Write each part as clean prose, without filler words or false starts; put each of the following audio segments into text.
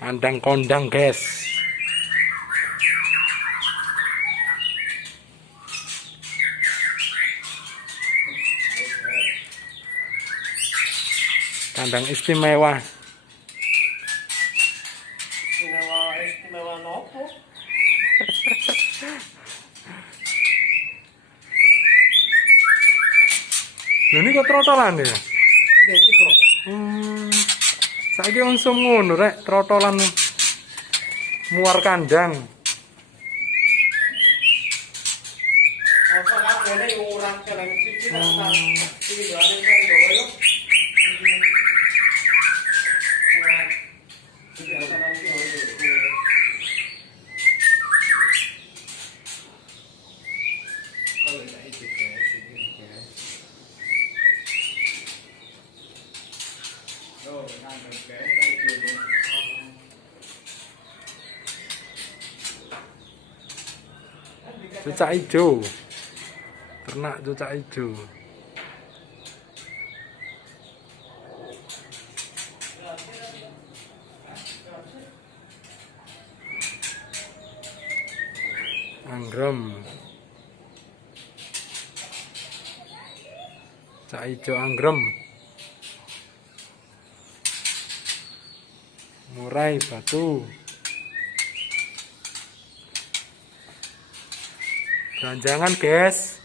Kandang kondang, guys. Kandang istimewa. Istimewa nopo? Lho ini kok trotolan ya? Nggih, iki kok. Saiki langsung ngono rek, trotolan muar kandang. Apa kabehne yo ora keleng siji ta iki doane kan doe yo. Cucak hijau. Ternak cucak hijau. Anggrem. Cucak hijau anggrem. Murai batu. Beranjangan, guys.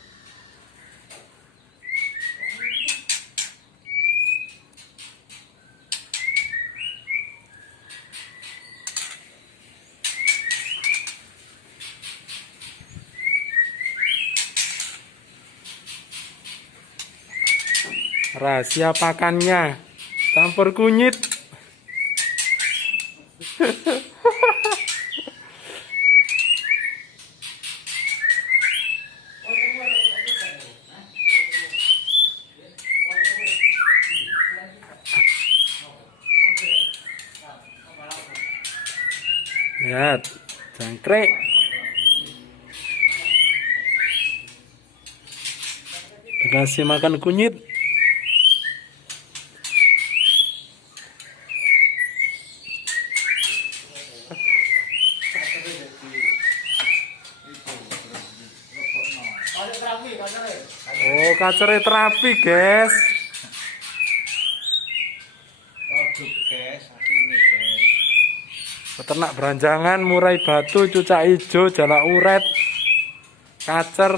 Rahasia pakannya campur kunyit. Lihat, jangkrik. Dikasih makan kunyit. Oh, kacere terapi, guys. Peternak beranjangan, murai batu, cucak hijau, jalak uret, kacer.